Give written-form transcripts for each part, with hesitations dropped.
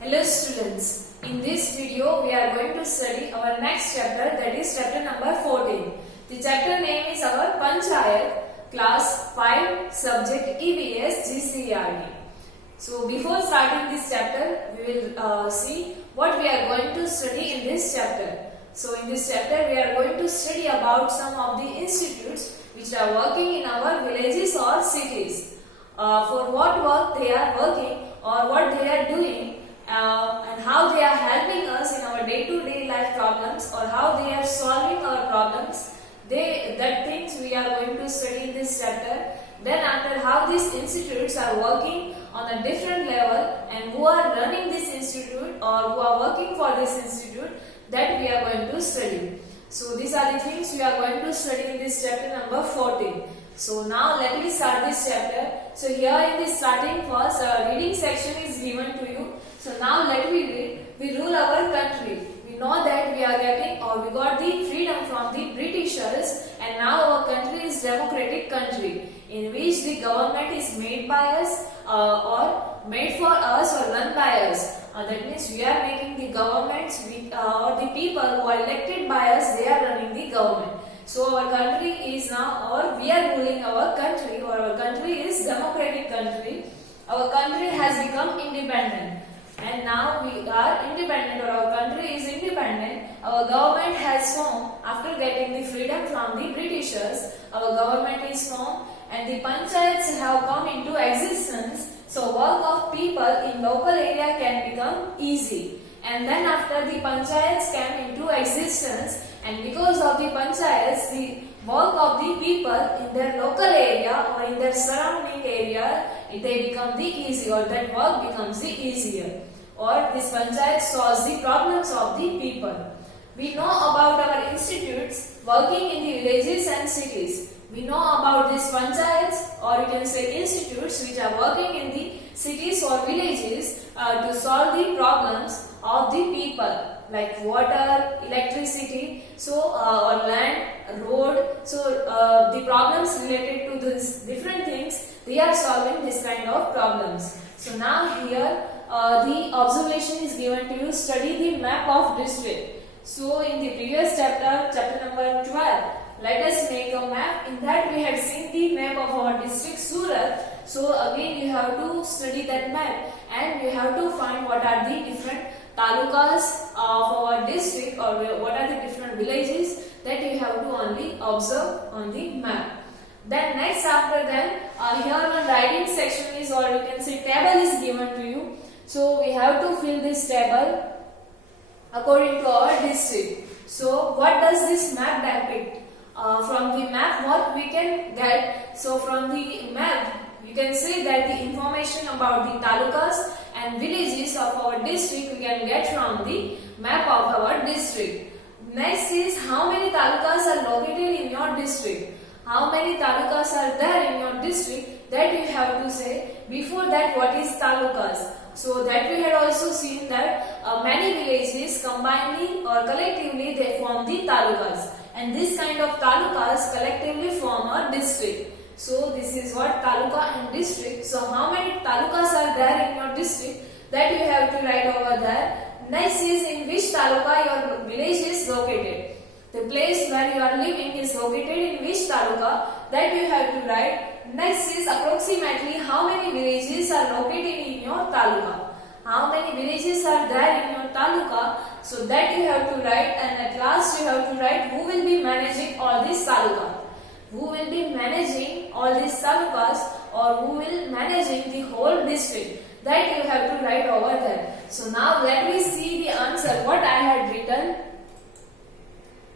Hello students, in this video we are going to study our next chapter, that is chapter number 14. The chapter name is our Panchayat, class 5, subject EVS GCERT. So before starting this chapter, we will see what we are going to study in this chapter. So in this chapter we are going to study about some of the institutes which are working in our villages or cities. For what work they are working or what they are doing, and how they are helping us in our day-to-day life problems, or how they are solving our problems. That things we are going to study in this chapter. Then after, how these institutes are working on a different level and who are running this institute or who are working for this institute, that we are going to study. So these are the things we are going to study in this chapter number 14. So now let me start this chapter. So here in this starting first, reading section is given to you. So now let me read. We rule our country. We know that we are getting, or we got the freedom from the Britishers, and now our country is democratic country in which the government is made by us or made for us or run by us. That means we are making the governments, or the people who are elected by us, they are running the government. So our country is now, or we are ruling our country, or our country is democratic country. Our country has become independent, and now we are independent, or our country is independent. Our government has formed after getting the freedom from the Britishers. Our government is formed, and the panchayats have come into existence. So work of people in local area can become easy. And then after the panchayats came into existence, and because of the panchayats, the work of the people in their local area or in their surrounding area, they become the easy, or that work becomes the easier. Or this panchayat solves the problems of the people. We know about our institutes working in the villages and cities. We know about these panchayats, or you can say institutes, which are working in the cities or villages to solve the problems of the people, like water, electricity, or land, road. So the problems related to these different things, they are solving this kind of problems. So now here the observation is given to you. Study the map of district. So in the previous chapter, chapter number 12, let us make a map. In that we had seen the map of our district Surat. So again you have to study that map, and you have to find what are the different talukas of our district, or what are the different villages, that you have to only observe on the map. Then next after that, here on writing section is, or you can say table is given to you. So we have to fill this table according to our district. So what does this map depict? From the map what we can get? So from the map you can say that the information about the talukas and villages of our district we can get from the map of our district. Next is, how many talukas are located in your district? How many talukas are there in your district? That you have to say. Before that, what is talukas? So that we had also seen that many villages combinedly or collectively they form the talukas, and this kind of talukas collectively form a district. So this is what taluka and district. So how many talukas are there in your district? That you have to write over there. Next is, in which taluka your village is located. The place where you are living is located in which taluka, that you have to write. Next is, approximately how many villages are located in your taluka. How many villages are there in your taluka, so that you have to write. And at last you have to write who will be managing all these taluka. Who will be managing all these talukas, or who will managing the whole district, that you have to write over there. So now let me see the answer what I had written.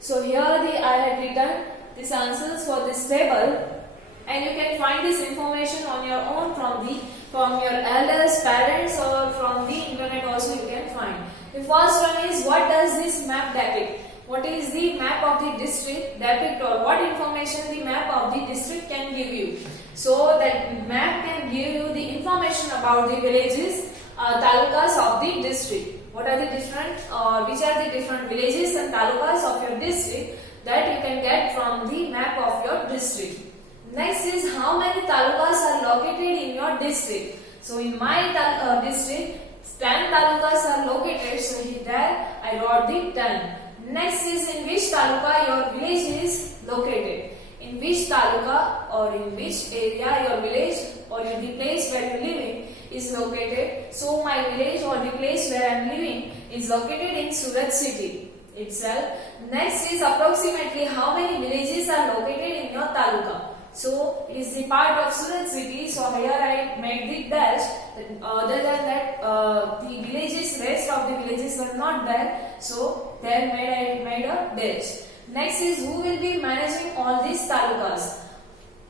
So here I had written these answers for this table, and you can find this information on your own from your elders, parents, or from the internet also you can find. The first one is, what does this map depict? What is the map of the district depict, or what information the map of the district can give you? So that map can give you the information about the villages, talukas of the district. What are the different, which are the different villages and talukas of your district, that you can get from the map of your district. Next is, how many talukas are located in your district? So in my district, 10 talukas are located, so there I wrote the 10. Next is in which taluka your village is located. In which taluka or in which area your village or in the place where you living is located. So my village or the place where I am living is located in Surat city itself. Next is approximately how many villages are located in your taluka. So it is the part of Surat city. So here I made the dash. Other than that, the villages, rest of the villages were not there. So there I made a dash. Next is who will be managing all these talukas.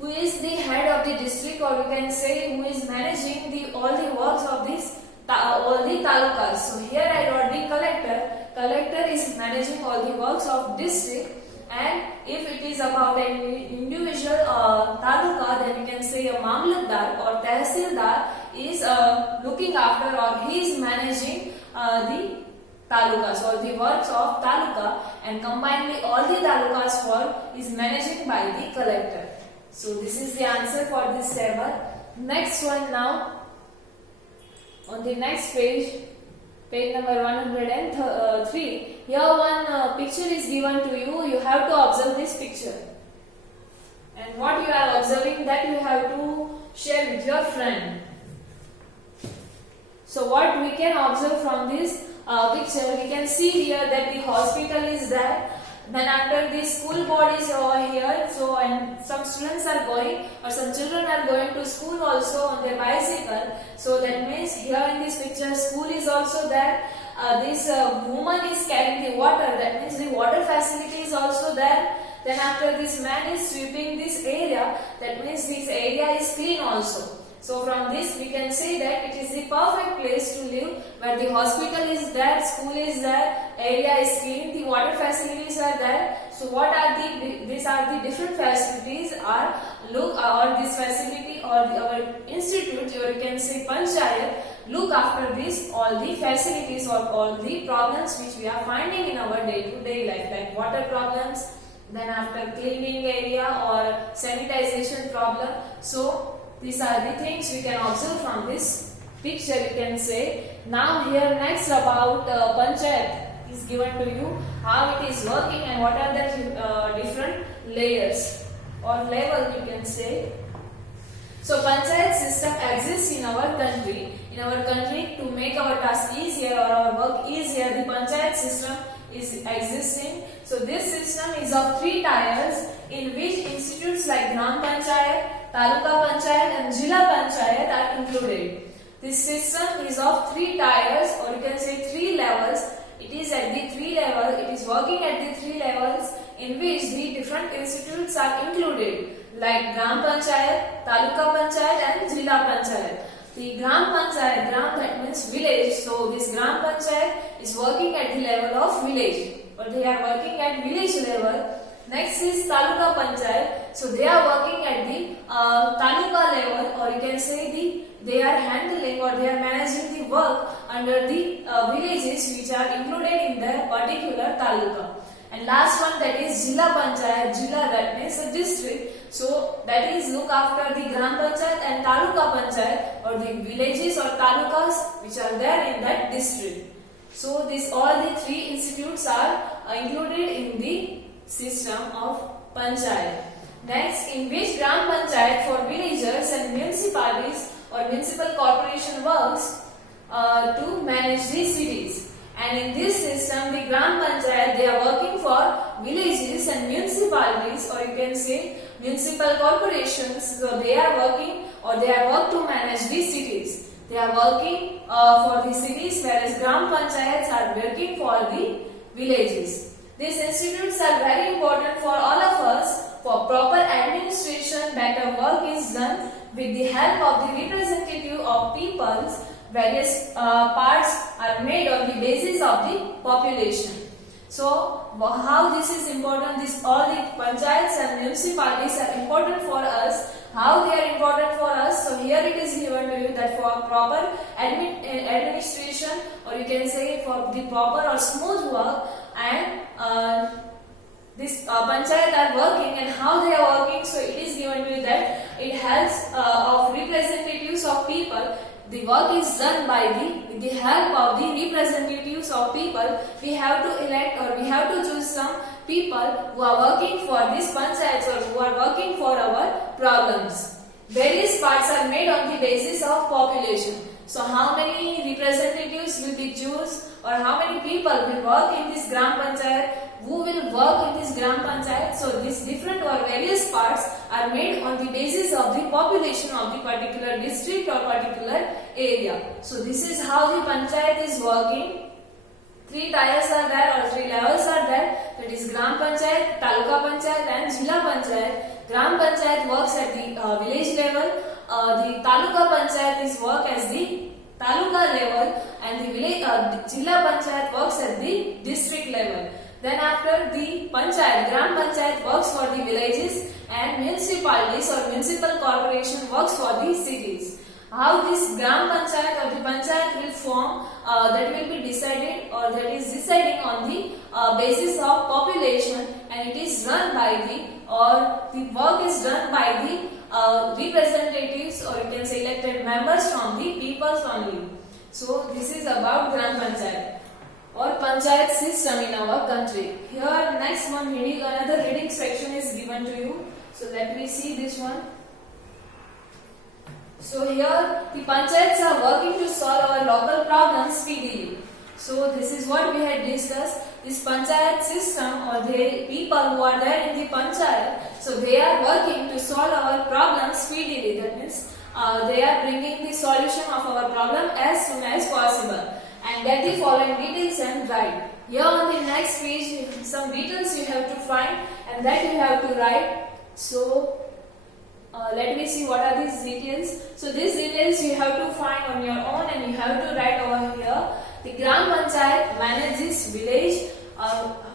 Who is the head of the district, or you can say who is managing all the works of this all the talukas. So here I wrote the collector. Collector is managing all the works of district. And if it is about an individual taluka, then you can say a mamlatdar or tehsildar is looking after, or he is managing the talukas or the works of taluka, and combinedly all the talukas work is managed by the collector. So this is the answer for this table. Next one now, on the next page, page number 103. Here one picture is given to you. You have to observe this picture. And what you are observing, that you have to share with your friend. So what we can observe from this picture, we can see here that the hospital is there. Then after the school board is over here, so and some students are going, or some children are going to school also on their bicycle. So that means here in this picture school is also there. This woman is carrying the water, that means the water facility is also there. Then after this man is sweeping this area, that means this area is clean also. So from this we can say that it is the perfect place to live, where the hospital is there, school is there, area is clean, the water facilities are there. So what are these are the different facilities are or this facility or our institute, or you can say panchayat, look after this all the facilities or all the problems which we are finding in our day-to-day life, like water problems, then after cleaning area or sanitization problem. So these are the things we can observe from this picture, you can say. Now here next about panchayat is given to you, how it is working and what are the different layers or level, you can say. So panchayat system exists in our country. In our country, to make our task easier or our work easier, the panchayat system is existing. So this system is of 3 tiers, in which institutes like Gram Panchayat, Taluka Panchayat and Jilla Panchayat are included. This system is of 3 tiers, or you can say 3 levels. It is at the 3 level, it is working at the 3 levels, in which the different institutes are included, like Gram Panchayat, Taluka Panchayat and Jilla Panchayat. The Gram Panchayat, Gram that means village, so this Gram Panchayat is working at the level of village, or they are working at village level. Next is Taluka Panchayat, so they are working at the Taluka level, or you can say they are handling or they are managing the work under the villages which are included in their particular Taluka. And last one, that is Jilla Panchayat. Jilla, that means a district. So that is look after the Gram Panchayat and Taluka Panchayat, or the villages or talukas which are there in that district. So all the 3 institutes are included in the system of panchayat. Next, in which Gram Panchayat for villagers and municipalities or municipal corporation works to manage the cities. And in this system, the Gram Panchayat, they are working for villages and municipalities, or you can say municipal corporations. So they are working or they are work to manage the cities. They are working for the cities, whereas Gram Panchayats are working for the villages. These institutes are very important for all of us. For proper administration, better work is done with the help of the representative of peoples. Various parts are made on the basis of the population. So how this is important, all the panchayats and municipalities are important for us. How they are important for us? So here it is given to you that for proper administration, or you can say for the proper or smooth work, and this panchayat are working, and how they are working. So it is given to you that it helps of representatives of people. the work is done by with the help of the representatives of people. We have to elect or we have to choose some people who are working for these panchayats or who are working for our problems. Various parts are made on the basis of population. So how many representatives will be chosen or how many people will work in this Gram Panchayat, who will work in this Gram Panchayat. So these different or various parts are made on the basis of the population of the particular district or particular area. So this is how the Panchayat is working. 3 tiers are there or 3 levels are there. That is Gram Panchayat, Taluka Panchayat and Jilla Panchayat. Gram Panchayat works at the village level. The Taluka Panchayat is work as the Taluka level and the village Jilla Panchayat works at the district level. Then after the Panchayat, Gram Panchayat works for the villages and municipalities or municipal corporation works for the cities. How this Gram Panchayat or the Panchayat will form, that will be decided or that is deciding on the basis of population, and it is run by the work is done by the representatives or you can say elected members from the peoples only. So this is about Gram Panchayat or Panchayat system in our country. Here next one reading, another reading section is given to you. So let me see this one. So here the panchayats are working to solve our local problems speedily. So this is what we had discussed. This panchayat system or the people who are there in the panchayat, so they are working to solve our problems speedily. That means they are bringing the solution of our problem as soon as possible. And get the following details and write. Here on the next page, some details you have to find and that you have to write. So let me see what are these details. So these details you have to find on your own and you have to write over here. The Gram Panchayat manages village.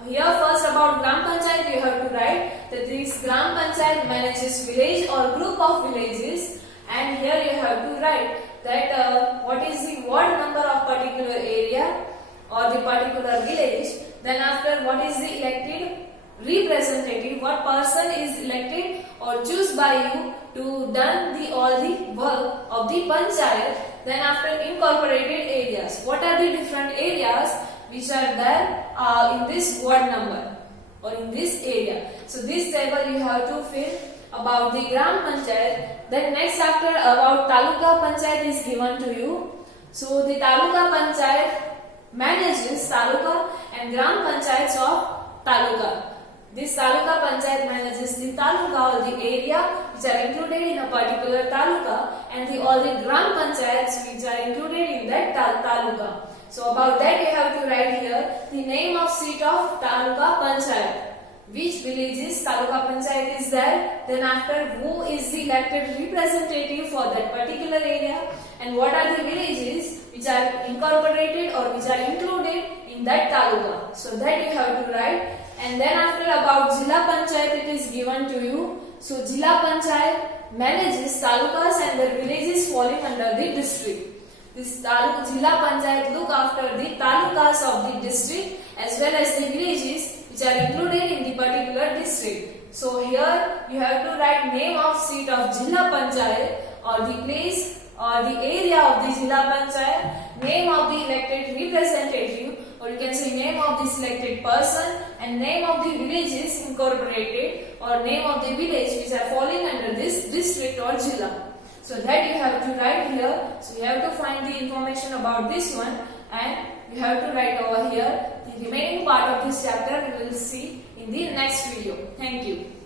Here first about Gram Panchayat you have to write that this Gram Panchayat manages village or group of villages, and here you have to write that what is the ward number of particular area or the particular village. Then after what is the elected representative, what person is elected or choose by you to done all the work of the panchayat. Then after incorporated areas, what are the different areas which are there in this ward number or in this area. So this table you have to fill about the Gram Panchayat. Then next after about Taluka Panchayat is given to you. So the Taluka Panchayat manages Taluka and Gram Panchayats of Taluka. This Taluka Panchayat manages the Taluka or the area which are included in a particular Taluka, and all the Gram Panchayats which are included in that Taluka. So about that you have to write here the name of seat of Taluka Panchayat. Which villages Taluka Panchayat is there, then after who is the elected representative for that particular area, and what are the villages which are incorporated or which are included in that Taluka. So that you have to write. And then after about Jilla Panchayat it is given to you. So Jilla Panchayat manages talukas and their villages falling under the district. This Jilla Panchayat look after the talukas of the district as well as the villages which are included in the particular district. So here you have to write name of seat of Jilla Panchayat or the place or the area of the Jilla Panchayat, name of the elected representative or you can say name of the selected person, and name of the villages incorporated or name of the village which are falling under this district or Jilla. So that you have to write here. So you have to find the information about this one and you have to write over here. The remaining part of this chapter we will see in the next video. Thank you.